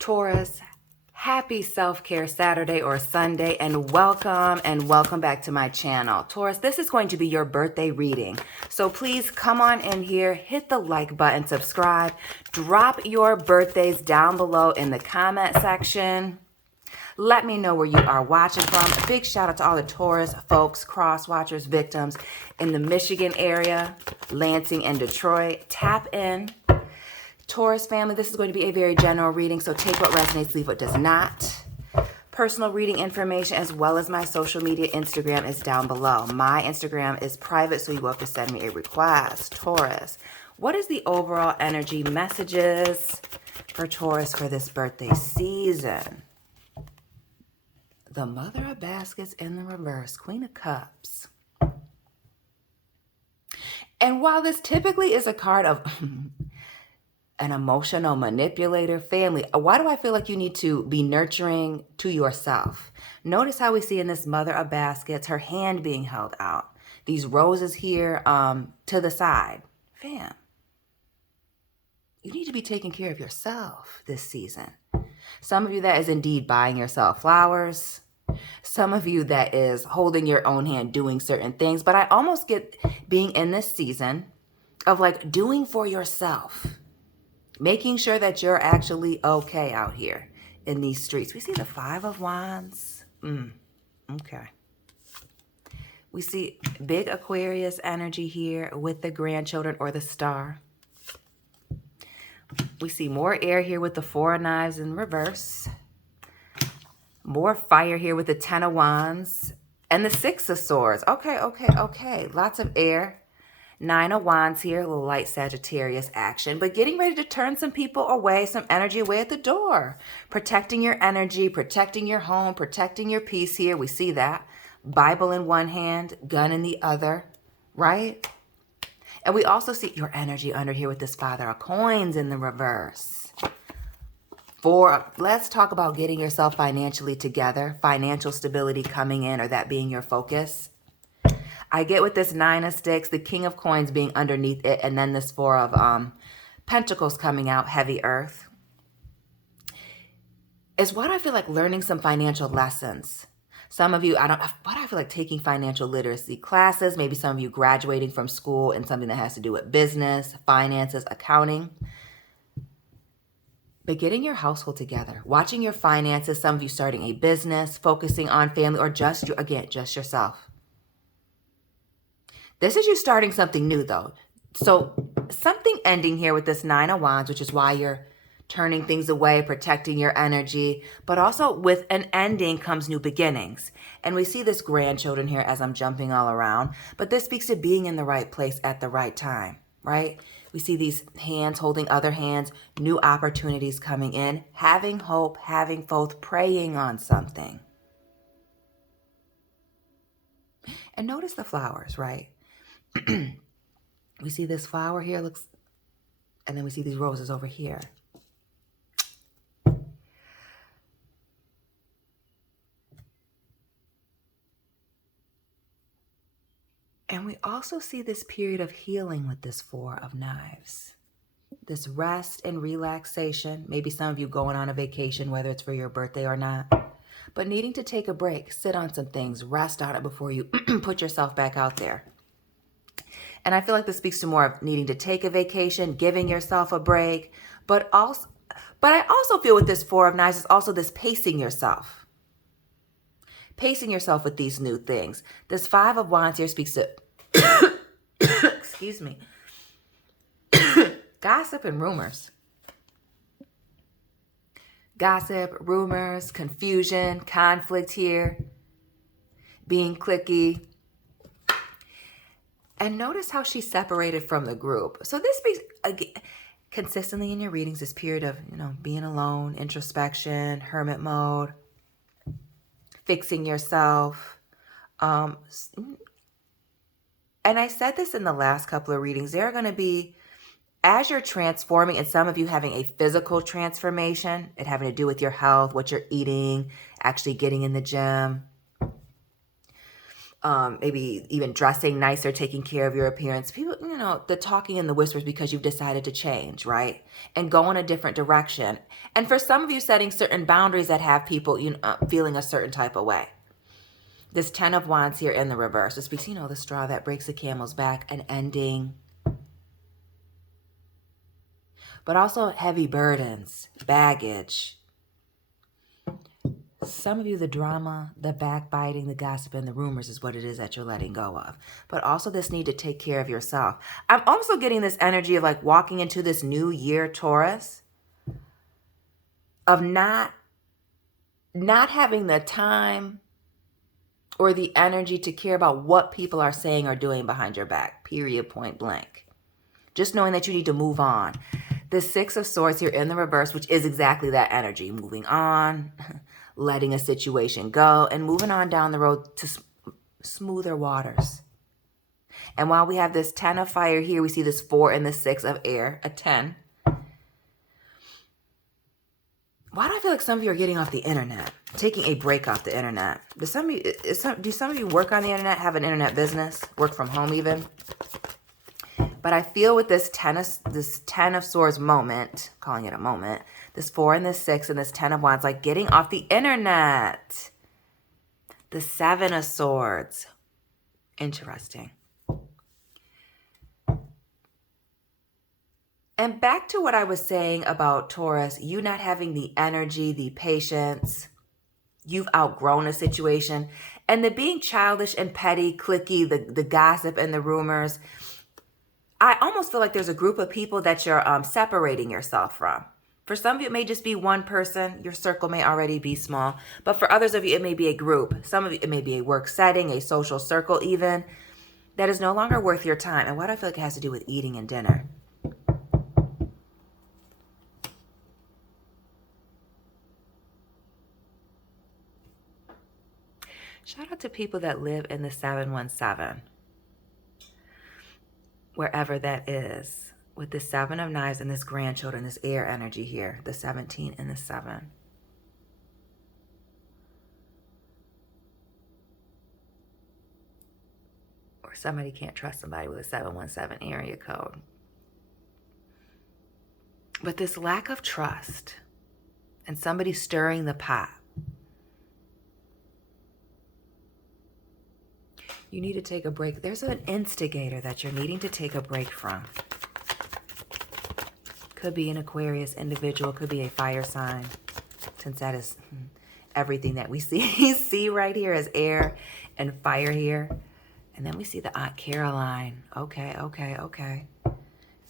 Taurus, happy self-care Saturday or Sunday, and welcome back to my channel. Taurus, this is going to be your birthday reading. So please come on in here, hit the like button, subscribe, drop your birthdays down below in the comment section. Let me know where you are watching from. A big shout out to all the Taurus folks, cross watchers, victims in the Michigan area, Lansing and Detroit. Tap in. Taurus family, this is going to be a very general reading, so take what resonates, leave what does not. Personal reading information as well as my social media Instagram is down below. My Instagram is private, so you will have to send me a request. Taurus, what is the overall energy messages for Taurus for this birthday season? The Mother of Baskets in the reverse, Queen of Cups. And while this typically is a card of an emotional manipulator, family, why do I feel like you need to be nurturing to yourself? Notice how we see in this Mother of Baskets, her hand being held out. These roses here to the side. Fam, you need to be taking care of yourself this season. Some of you, that is indeed buying yourself flowers. Some of you, that is holding your own hand, doing certain things. But I almost get being in this season of like doing for yourself. Making sure that you're actually okay out here in these streets. We see the Five of Wands. Okay. We see big Aquarius energy here with the grandchildren or the star. We see more air here with the Four of Knives in reverse. More fire here with the Ten of Wands and the Six of Swords. Okay. Lots of air. Nine of Wands here, a little light Sagittarius action, but getting ready to turn some people away, some energy away at the door. Protecting your energy, protecting your home, protecting your peace here. We see that. Bible in one hand, gun in the other, right? And we also see your energy under here with this Father of Coins in the reverse. Let's talk about getting yourself financially together, financial stability coming in, or that being your focus. I get with this Nine of Sticks, the King of Coins being underneath it, and then this Four of Pentacles coming out, heavy earth. Is what I feel like learning some financial lessons. Some of you, I feel like taking financial literacy classes, maybe some of you graduating from school in something that has to do with business, finances, accounting. But getting your household together, watching your finances, some of you starting a business, focusing on family, or just yourself. This is you starting something new, though. So something ending here with this Nine of Wands, which is why you're turning things away, protecting your energy. But also with an ending comes new beginnings. And we see this grandchildren here as I'm jumping all around. But this speaks to being in the right place at the right time, right? We see these hands holding other hands, new opportunities coming in, having hope, having faith, praying on something. And notice the flowers, right? We see this flower here, and then we see these roses over here. And we also see this period of healing with this Four of Knives. This rest and relaxation. Maybe some of you going on a vacation, whether it's for your birthday or not. But needing to take a break, sit on some things, rest on it before you put yourself back out there. And I feel like this speaks to more of needing to take a vacation, giving yourself a break. But I also feel with this Four of Knives is also this pacing yourself. Pacing yourself with these new things. This Five of Wands here speaks to, excuse me, gossip and rumors. Gossip, rumors, confusion, conflict here, being cliquey. And notice how she's separated from the group. So this speaks, again, consistently in your readings, this period of, being alone, introspection, hermit mode, fixing yourself. And I said this in the last couple of readings, there are going to be, as you're transforming, and some of you having a physical transformation, it having to do with your health, what you're eating, actually getting in the gym. maybe even dressing nicer, taking care of your appearance. People, you know, the talking and the whispers because you've decided to change, right? And go in a different direction. And for some of you, setting certain boundaries that have people, you know, feeling a certain type of way. This 10 of Wands here in the reverse. It speaks, you know, the straw that breaks the camel's back, an ending. But also heavy burdens, baggage. Some of you, the drama, the backbiting, the gossip, and the rumors is what it is that you're letting go of. But also this need to take care of yourself. I'm also getting this energy of like walking into this new year, Taurus, of not having the time or the energy to care about what people are saying or doing behind your back, period, point blank. Just knowing that you need to move on. The 6 of Swords here in the reverse, which is exactly that energy, moving on, letting a situation go, and moving on down the road to smoother waters. And while we have this 10 of fire here, we see this 4 and the 6 of air, a 10. Why do I feel like some of you are getting off the internet, taking a break off the internet? Do some of you work on the internet, have an internet business, work from home even? But I feel with this 10 of Swords moment, calling it a moment, this 4 and this 6 and this 10 of Wands, like getting off the internet. The 7 of Swords. Interesting. And back to what I was saying about Taurus, you not having the energy, the patience, you've outgrown a situation, and the being childish and petty, cliquey, the gossip and the rumors. I almost feel like there's a group of people that you're separating yourself from. For some of you, it may just be one person. Your circle may already be small. But for others of you, it may be a group. Some of you, it may be a work setting, a social circle even, that is no longer worth your time. And what I feel like it has to do with eating and dinner. Shout out to people that live in the 717. Wherever that is, with the 7 of Knives and this grandchildren, this air energy here, the 17 and the 7. Or somebody can't trust somebody with a 717 area code. But this lack of trust and somebody stirring the pot. You need to take a break. There's an instigator that you're needing to take a break from. Could be an Aquarius individual, could be a fire sign, since that is everything that we see right here is air and fire here. And then we see the Aunt Caroline. Okay.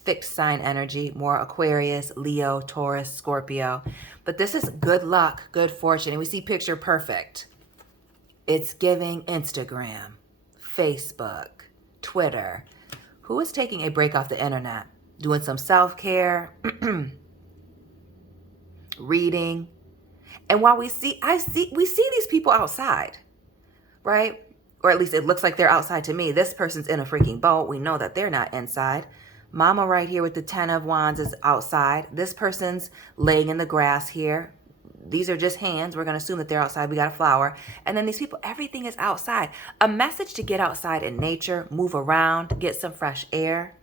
Fixed sign energy, more Aquarius, Leo, Taurus, Scorpio. But this is good luck, good fortune. And we see picture perfect. It's giving Instagram, Facebook, Twitter. Who is taking a break off the internet? Doing some self-care, reading. And while we see these people outside, right? Or at least it looks like they're outside to me. This person's in a freaking boat. We know that they're not inside. Mama right here with the 10 of Wands is outside. This person's laying in the grass here. These are just hands. We're going to assume that they're outside. We got a flower. And then these people, everything is outside. A message to get outside in nature, move around, get some fresh air.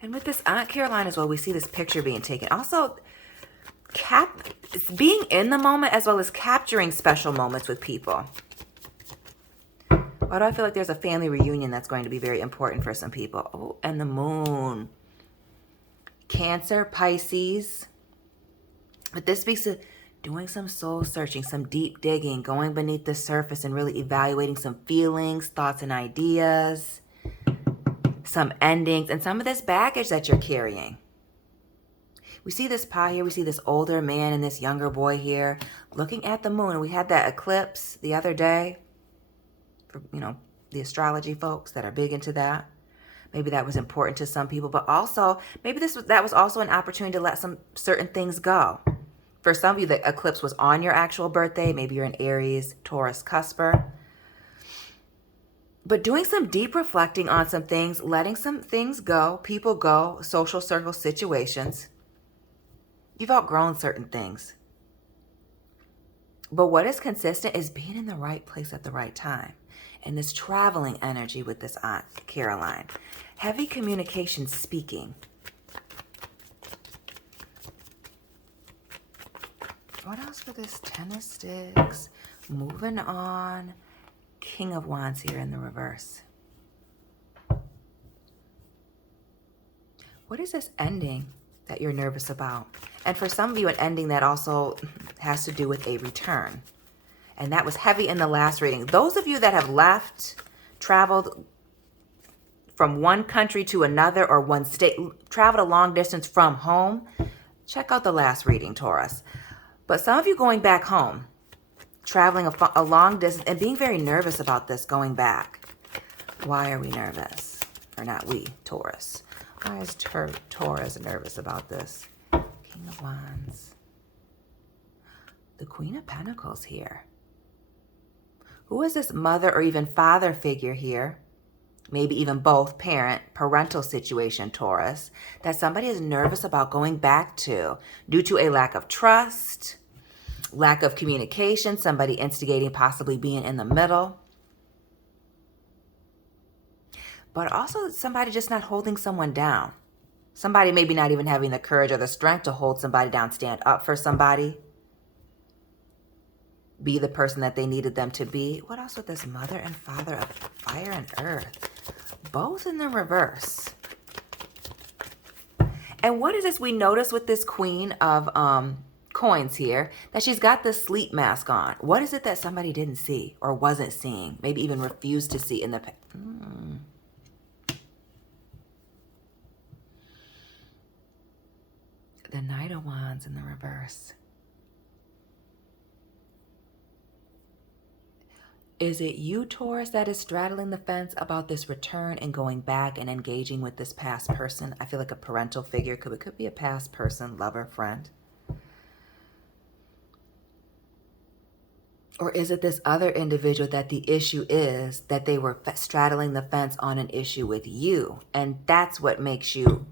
And with this Aunt Caroline as well, we see this picture being taken. Also, being in the moment as well as capturing special moments with people. Why do I feel like there's a family reunion that's going to be very important for some people? Oh, and the moon. Cancer, Pisces. But this speaks to doing some soul searching, some deep digging, going beneath the surface and really evaluating some feelings, thoughts, and ideas. Some endings, and some of this baggage that you're carrying. We see this pie here. We see this older man and this younger boy here looking at the moon. We had that eclipse the other day. For, you know, the astrology folks that are big into that. Maybe that was important to some people, but also maybe that was also an opportunity to let some certain things go. For some of you, the eclipse was on your actual birthday. Maybe you're an Aries, Taurus, cusper. But doing some deep reflecting on some things, letting some things go, people go, social circle situations. You've outgrown certain things. But what is consistent is being in the right place at the right time. And this traveling energy with this Aunt Caroline. Heavy communication speaking. What else for this? Ten of Sticks. Moving on. King of Wands here in the reverse. What is this ending that you're nervous about? And for some of you, an ending that also has to do with a return. And that was heavy in the last reading. Those of you that have left, traveled from one country to another or one state, traveled a long distance from home, check out the last reading, Taurus. But some of you going back home, traveling a long distance and being very nervous about this going back. Why are we nervous? Or not we, Taurus. Why is Taurus nervous about this? King of Wands. The Queen of Pentacles here. Who is this mother or even father figure here? Maybe even both, parental situation, Taurus, that somebody is nervous about going back to due to a lack of trust, lack of communication, somebody instigating, possibly being in the middle. But also somebody just not holding someone down. Somebody maybe not even having the courage or the strength to hold somebody down, stand up for somebody. Be the person that they needed them to be. What else with this mother and father of fire and earth? Both in the reverse. And what is this we notice with this Queen of coins here? That she's got this sleep mask on. What is it that somebody didn't see or wasn't seeing? Maybe even refused to see in the past? The Knight of Wands in the reverse. Is it you, Taurus, that is straddling the fence about this return and going back and engaging with this past person? I feel like a parental figure. It could be a past person, lover, friend. Or is it this other individual that the issue is that they were straddling the fence on an issue with you? And that's what makes you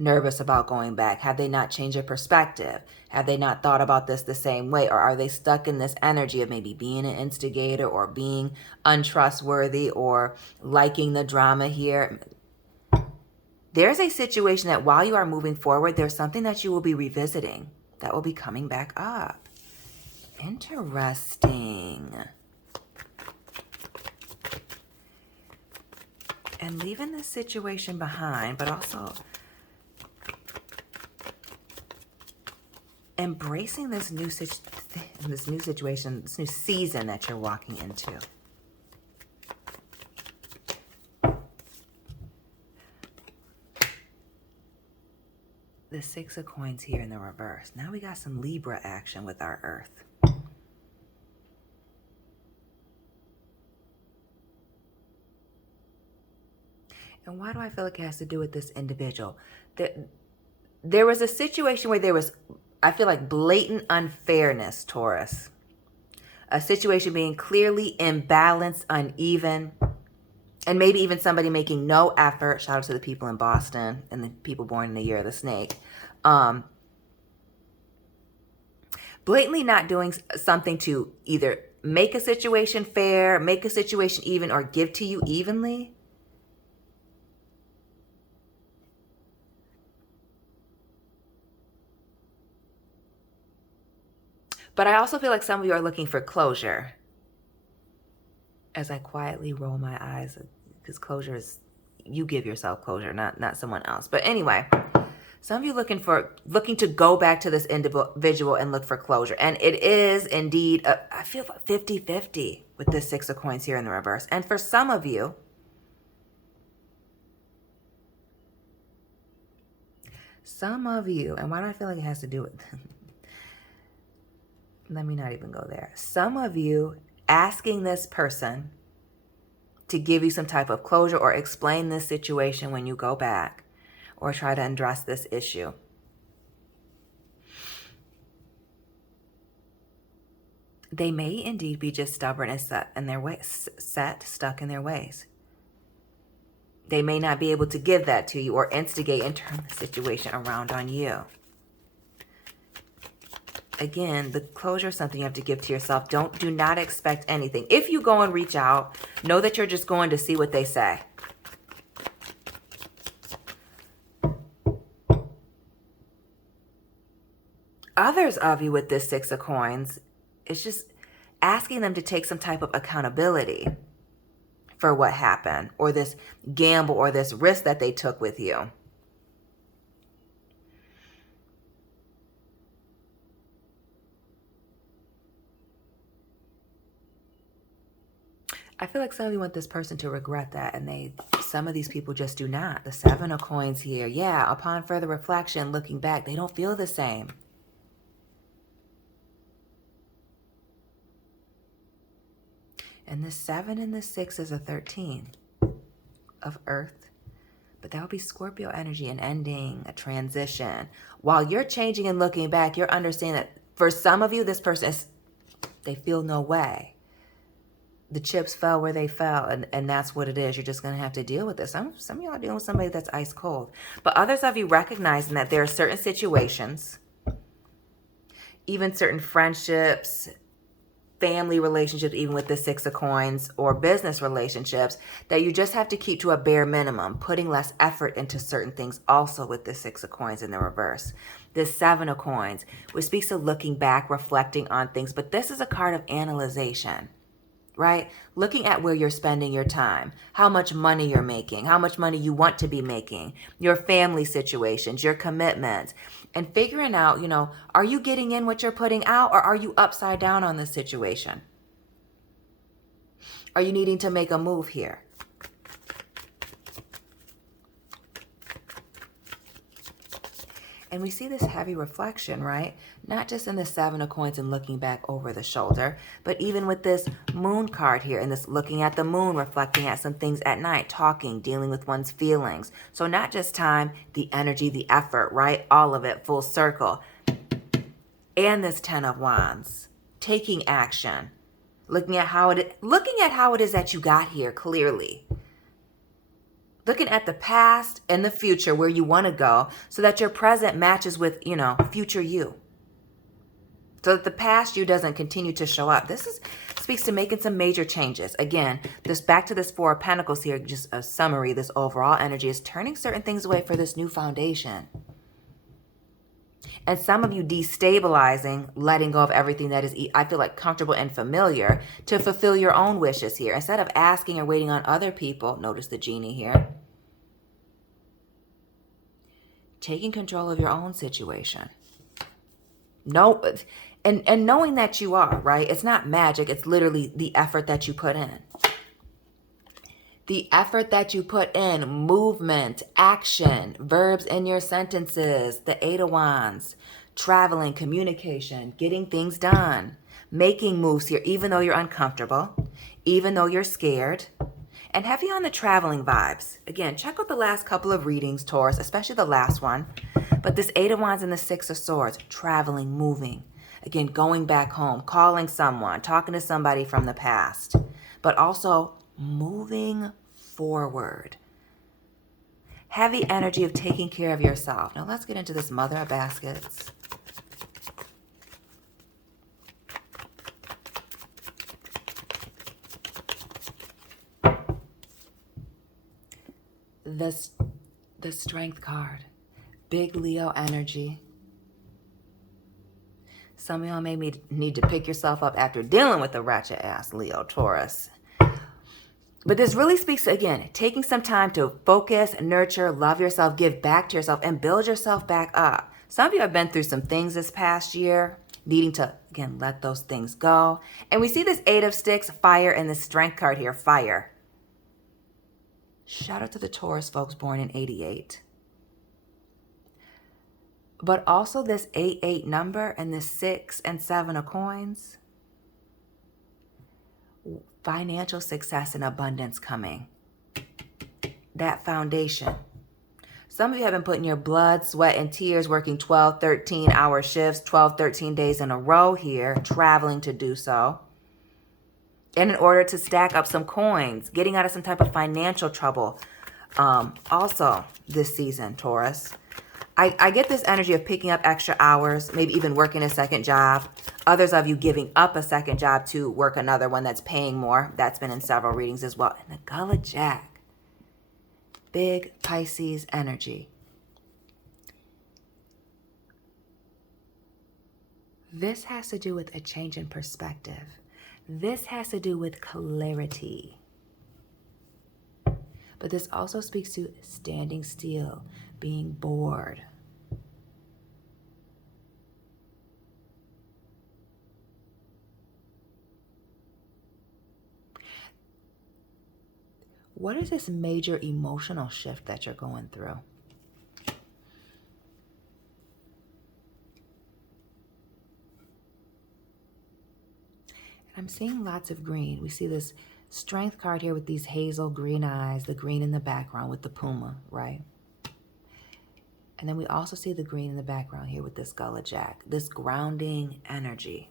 nervous about going back. Have they not changed their perspective? Have they not thought about this the same way? Or are they stuck in this energy of maybe being an instigator or being untrustworthy or liking the drama here? There's a situation that while you are moving forward, there's something that you will be revisiting that will be coming back up. Interesting. And leaving this situation behind, but also embracing this new situation, this new season that you're walking into. The Six of Coins here in the reverse. Now we got some Libra action with our Earth. And why do I feel like it has to do with this individual? There was a situation where there was, I feel like, blatant unfairness, Taurus. A situation being clearly imbalanced, uneven, and maybe even somebody making no effort. Shout out to the people in Boston and the people born in the year of the snake. Blatantly not doing something to either make a situation fair, make a situation even, or give to you evenly. But I also feel like some of you are looking for closure. As I quietly roll my eyes, because closure is, you give yourself closure, not someone else. But anyway, some of you looking to go back to this individual and look for closure. And it is indeed, I feel 50-50 with this Six of Coins here in the reverse. And for some of you, and why do I feel like it has to do with let me not even go there. Some of you asking this person to give you some type of closure or explain this situation when you go back or try to address this issue. They may indeed be just stubborn and stuck in their ways. They may not be able to give that to you or instigate and turn the situation around on you. again, the closure is something you have to give to yourself. Do not expect anything. If you go and reach out, know that you're just going to see what they say. Others of you with this Six of Coins, it's just asking them to take some type of accountability for what happened, or this gamble or this risk that they took with you. I feel like some of you want this person to regret that, and some of these people just do not. The Seven of Coins here. Yeah, upon further reflection, looking back, they don't feel the same. And the 7 and the 6 is a 13 of Earth. But that would be Scorpio energy, an ending, a transition. While you're changing and looking back, you're understanding that for some of you, this person they feel no way. The chips fell where they fell, and that's what it is. You're just going to have to deal with this. Some of y'all are dealing with somebody that's ice cold. But others of you recognizing that there are certain situations, even certain friendships, family relationships, even with the Six of Coins, or business relationships, that you just have to keep to a bare minimum, putting less effort into certain things, also with the Six of Coins in the reverse. The Seven of Coins, which speaks of looking back, reflecting on things, but this is a card of analyzation, right? Looking at where you're spending your time, how much money you're making, how much money you want to be making, your family situations, your commitments, and figuring out, are you getting in what you're putting out, or are you upside down on this situation? Are you needing to make a move here? And we see this heavy reflection, right? Not just in the Seven of Coins and looking back over the shoulder, but even with this Moon card here and this looking at the moon, reflecting at some things at night, talking, dealing with one's feelings. So not just time, the energy, the effort, right? All of it, full circle. And this Ten of Wands, taking action, looking at how it is that you got here clearly. Looking at the past and the future, where you want to go, so that your present matches with, future you. So that the past you doesn't continue to show up. This speaks to making some major changes. Again, back to this Four of Pentacles here, just a summary, this overall energy is turning certain things away for this new foundation. And some of you destabilizing, letting go of everything that is, I feel like, comfortable and familiar to fulfill your own wishes here. Instead of asking or waiting on other people, notice the genie here. Taking control of your own situation. No, and knowing that you are, right? It's not magic. It's literally the effort that you put in. The effort that you put in, movement, action, verbs in your sentences, the Eight of Wands, traveling, communication, getting things done, making moves here, even though you're uncomfortable, even though you're scared, and heavy on the traveling vibes. Again, check out the last couple of readings, Taurus, especially the last one. But this Eight of Wands and the Six of Swords, traveling, moving. Again, going back home, calling someone, talking to somebody from the past, but also moving forward. Heavy energy of taking care of yourself. Now let's get into this Mother of Baskets. The Strength card. Big Leo energy. Some of y'all may need to pick yourself up after dealing with a ratchet ass Leo, Taurus. But this really speaks to, again, taking some time to focus, nurture, love yourself, give back to yourself, and build yourself back up. Some of you have been through some things this past year, needing to, again, let those things go. And we see this Eight of Sticks, fire, and the Strength card here, fire. Shout out to the Taurus folks born in 88. But also this 88 number and the 6 and 7 of coins. Financial success and abundance coming. That foundation. Some of you have been putting your blood, sweat, and tears, working 12, 13-hour shifts, 12, 13 days in a row here, traveling to do so. And in order to stack up some coins, getting out of some type of financial trouble. Also this season, Taurus. I get this energy of picking up extra hours, maybe even working a second job. Others of you giving up a second job to work another one that's paying more. That's been in several readings as well. And the Gullah Jack. Big Pisces energy. This has to do with a change in perspective. This has to do with clarity. But this also speaks to standing still, being bored. What is this major emotional shift that you're going through? I'm seeing lots of green. We see this strength card here with these hazel green eyes, the green in the background with the puma, right? And then we also see the green in the background here with this Gullah Jack, this grounding energy.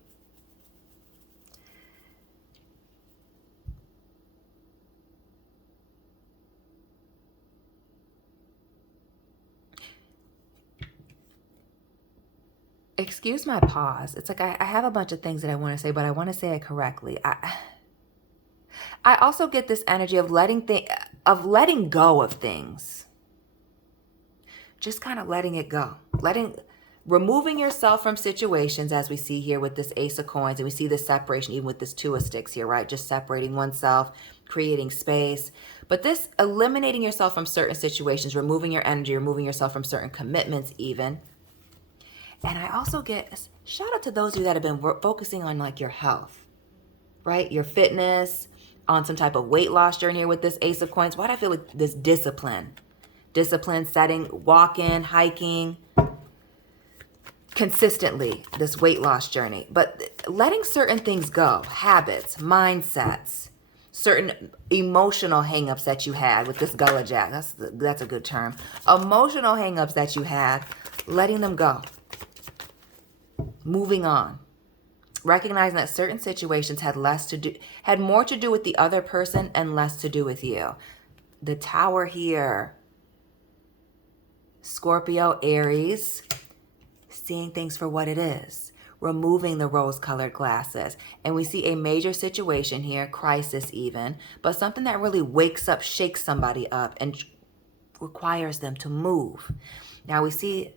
Excuse my pause. It's like I have a bunch of things that I want to say, but I want to say it correctly. I also get this energy of letting go of things. Just kind of letting it go. Removing yourself from situations, as we see here with this Ace of Coins, and we see this separation even with this Two of Sticks here, right? Just separating oneself, creating space. But this eliminating yourself from certain situations, removing your energy, removing yourself from certain commitments even. And I also get, shout out to those of you that have been focusing on like your health, right? Your fitness, on some type of weight loss journey here with this Ace of Coins. Why do I feel like this discipline? Discipline, setting, walking, hiking, consistently, this weight loss journey. But letting certain things go, habits, mindsets, certain emotional hangups that you had with this Gullah Jack. That's a good term. Emotional hangups that you had, letting them go. Moving on. Recognizing that certain situations had more to do with the other person and less to do with you. The Tower here. Scorpio, Aries. Seeing things for what it is. Removing the rose-colored glasses. And we see a major situation here, crisis even, but something that really wakes up, shakes somebody up, and requires them to move. Now we see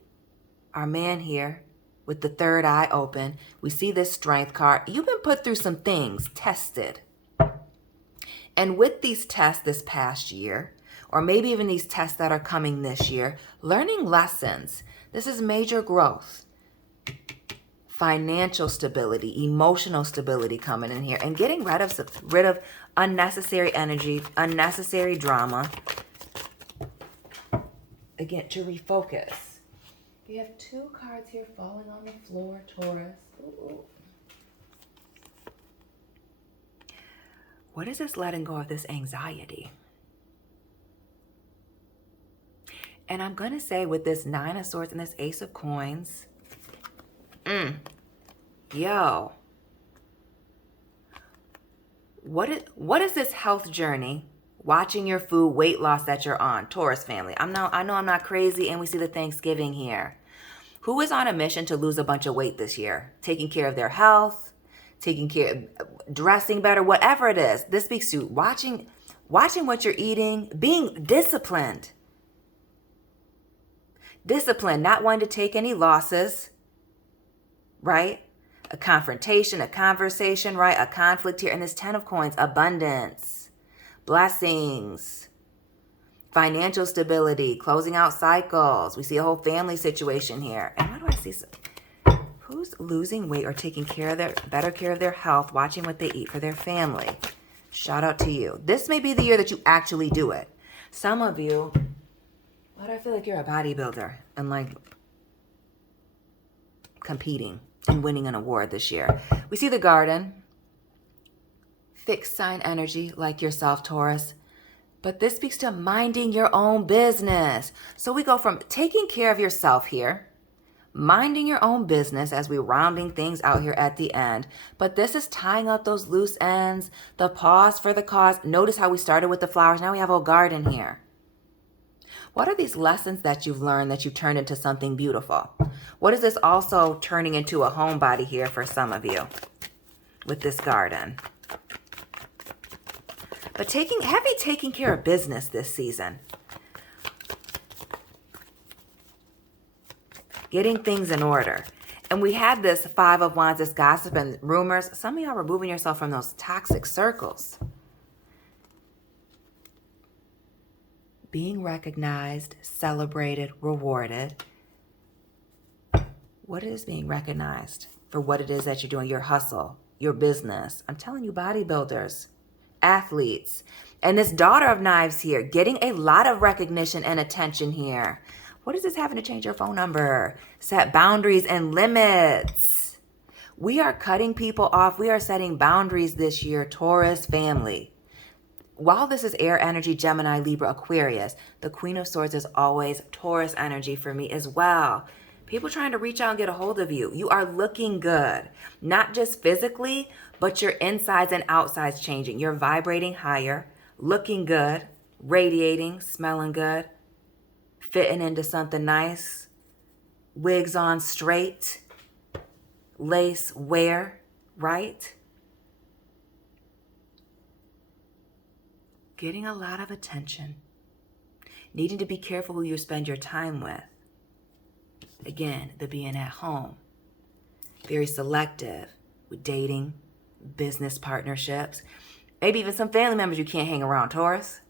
our man here with the third eye open. We see this strength card. You've been put through some things, tested. And with these tests this past year, or maybe even these tests that are coming this year, learning lessons. This is major growth. Financial stability, emotional stability coming in here, and getting rid of unnecessary energy, unnecessary drama. Again, to refocus. We have two cards here falling on the floor, Taurus. Ooh. What is this letting go of this anxiety? And I'm going to say with this Nine of Swords and this Ace of Coins, yo, what is this health journey? Watching your food, weight loss that you're on, Taurus family. I know I'm not crazy, and we see the Thanksgiving here. Who is on a mission to lose a bunch of weight this year? Taking care of their health, dressing better, whatever it is. This speaks to watching what you're eating, being disciplined. Discipline, not wanting to take any losses, right? A confrontation, a conversation, right? A conflict here. And this Ten of Coins, abundance, blessings, financial stability, closing out cycles. We see a whole family situation here. And what do I see? Who's losing weight or taking better care of their health, watching what they eat for their family? Shout out to you. This may be the year that you actually do it. Some of you, why do I feel like you're a bodybuilder and like competing and winning an award this year? We see the Garden, fixed sign energy like yourself, Taurus. But this speaks to minding your own business. So we go from taking care of yourself here, minding your own business as we're rounding things out here at the end. But this is tying up those loose ends, the pause for the cause. Notice how we started with the flowers. Now we have a garden here. What are these lessons that you've learned that you turned into something beautiful? What is this also turning into a homebody here for some of you with this garden? But taking care of business this season. Getting things in order. And we had this Five of Wands, this gossip and rumors. Some of y'all are removing yourself from those toxic circles. Being recognized, celebrated, rewarded. What is being recognized for what it is that you're doing, your hustle, your business? I'm telling you, bodybuilders, athletes, and this Daughter of Knives here, getting a lot of recognition and attention here. What is this having to change your phone number? Set boundaries and limits. We are cutting people off. We are setting boundaries this year, Taurus family. While this is air energy, Gemini, Libra, Aquarius, the Queen of Swords is always Taurus energy for me as well. People trying to reach out and get a hold of you. You are looking good, not just physically, but your insides and outsides changing. You're vibrating higher, looking good, radiating, smelling good, fitting into something nice, wigs on straight, lace wear, right? Getting a lot of attention, needing to be careful who you spend your time with. Again, the being at home, very selective with dating, business partnerships, maybe even some family members you can't hang around, Taurus.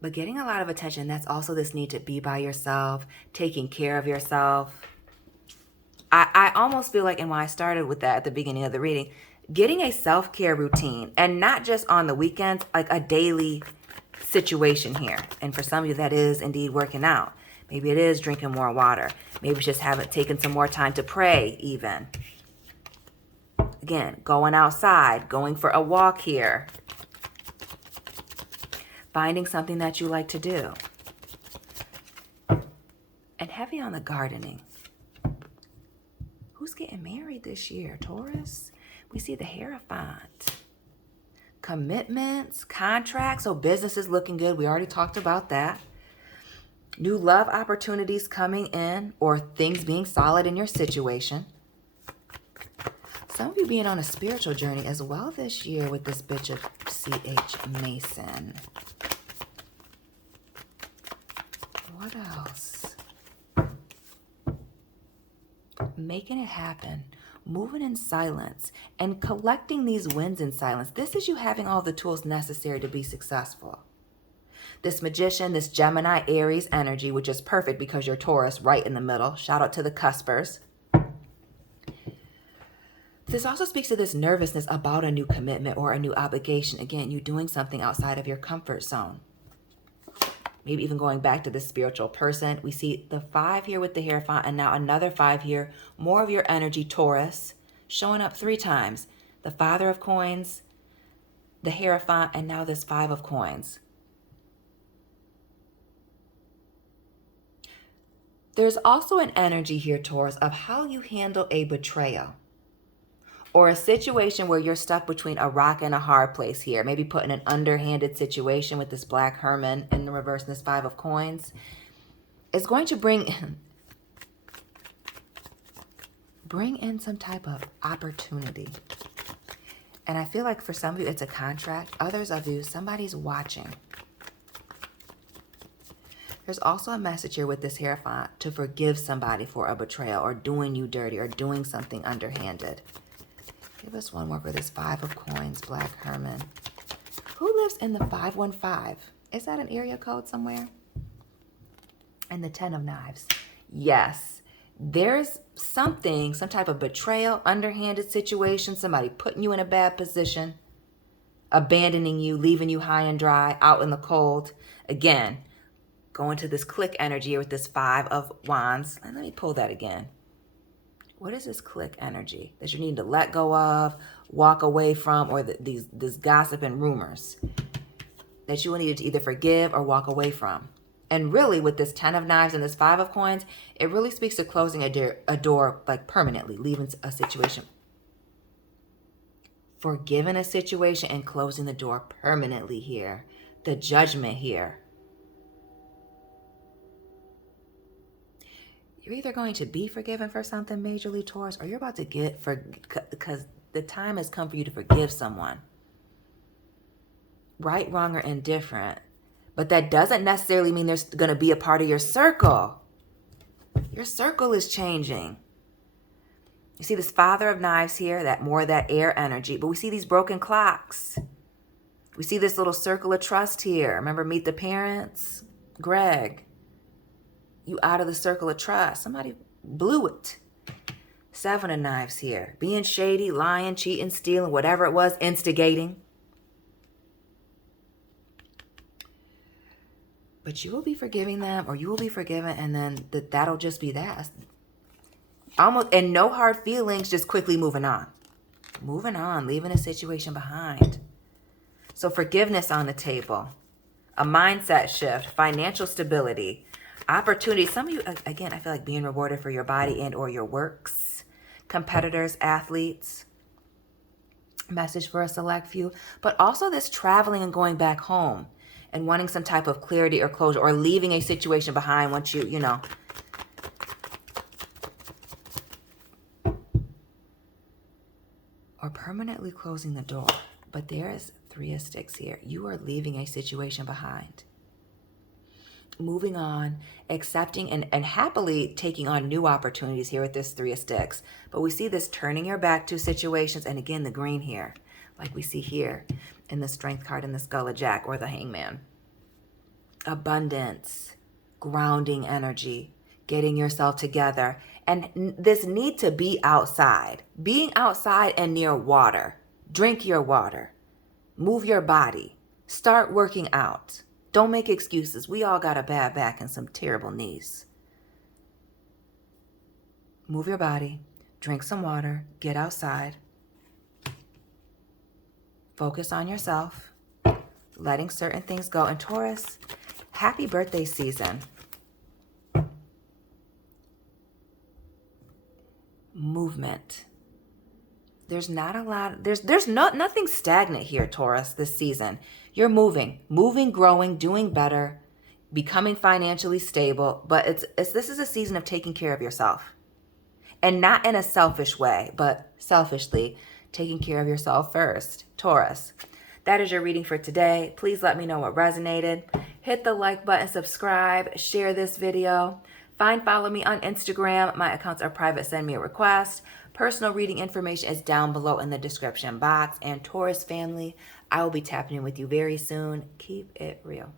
But getting a lot of attention, that's also this need to be by yourself, taking care of yourself. I almost feel like, and when I started with that at the beginning of the reading, getting a self-care routine, and not just on the weekends, like a daily situation here. And for some of you, that is indeed working out. Maybe it is drinking more water. Maybe it's just haven't taken some more time to pray even. Again, going outside, going for a walk here. Finding something that you like to do. And heavy on the gardening. Who's getting married this year, Taurus? We see the Hierophant. Commitments, contracts, so business is looking good. We already talked about that. New love opportunities coming in, or things being solid in your situation. Some of you being on a spiritual journey as well this year with this Bishop C.H. Mason. What else? Making it happen. Moving in silence and collecting these wins in silence. This is you having all the tools necessary to be successful. This Magician, this Gemini, Aries energy, which is perfect because you're Taurus right in the middle. Shout out to the cuspers. This also speaks to this nervousness about a new commitment or a new obligation. Again, you doing something outside of your comfort zone. Maybe even going back to the spiritual person. We see the 5 here with the Hierophant, and now another 5 here. More of your energy, Taurus, showing up 3 times. The Father of Coins, the Hierophant, and now this 5 of Coins. There's also an energy here, Taurus, of how you handle a betrayal. Or a situation where you're stuck between a rock and a hard place here. Maybe put in an underhanded situation with this Black Herman in the reverse and this 5 of Coins. It's going to bring in some type of opportunity. And I feel like for some of you, it's a contract. Others of you, somebody's watching. There's also a message here with this Hierophant to forgive somebody for a betrayal or doing you dirty or doing something underhanded. Give us one more for this 5 of Coins, Black Herman. Who lives in the 515? Is that an area code somewhere? And the 10 of Knives. Yes, there's something, some type of betrayal, underhanded situation, somebody putting you in a bad position, abandoning you, leaving you high and dry, out in the cold. Again, going to this click energy with this 5 of Wands. And let me pull that again. What is this click energy that you need to let go of, walk away from, or this gossip and rumors that you will need to either forgive or walk away from? And really, with this 10 of Knives and this 5 of Coins, it really speaks to closing a door like permanently, leaving a situation, forgiving a situation and closing the door permanently here. The Judgment here. you're either going to be forgiven for something majorly, Taurus, or you're about to because the time has come for you to forgive someone. Right, wrong, or indifferent. But that doesn't necessarily mean there's going to be a part of your circle. Your circle is changing. You see this Father of Knives here, that air energy. But we see these broken clocks. We see this little circle of trust here. Remember, meet the parents? Greg, you out of the circle of trust. Somebody blew it. Seven of Knives here. Being shady, lying, cheating, stealing, whatever it was, instigating. But you will be forgiving them, or you will be forgiven, and then that'll just be that. Almost, and no hard feelings, just quickly moving on. Moving on, leaving a situation behind. So forgiveness on the table. A mindset shift, financial stability, opportunity. Some of you, again, I feel like being rewarded for your body and or your works. Competitors, athletes. Message for a select few. But also this traveling and going back home and wanting some type of clarity or closure, or leaving a situation behind once you know. Or permanently closing the door. But there is Three of Sticks here. You are leaving a situation behind. Moving on, accepting and happily taking on new opportunities here with this Three of Sticks. But we see this turning your back to situations, and again, the green here, like we see here in the Strength card in the Skull of Jack or the Hangman. Abundance, grounding energy, getting yourself together, and this need to be outside. Being outside and near water. Drink your water. Move your body. Start working out. Don't make excuses. We all got a bad back and some terrible knees. Move your body. Drink some water. Get outside. Focus on yourself. Letting certain things go. And Taurus, happy birthday season. Movement. There's not a lot. There's nothing stagnant here, Taurus, this season. You're moving, growing, doing better, becoming financially stable. But this is a season of taking care of yourself, and not in a selfish way, but selfishly taking care of yourself first, Taurus. That is your reading for today. Please let me know what resonated. Hit the like button, subscribe, share this video. Follow me on Instagram. My accounts are private. Send me a request. Personal reading information is down below in the description box. And Taurus family, I will be tapping in with you very soon. Keep it real.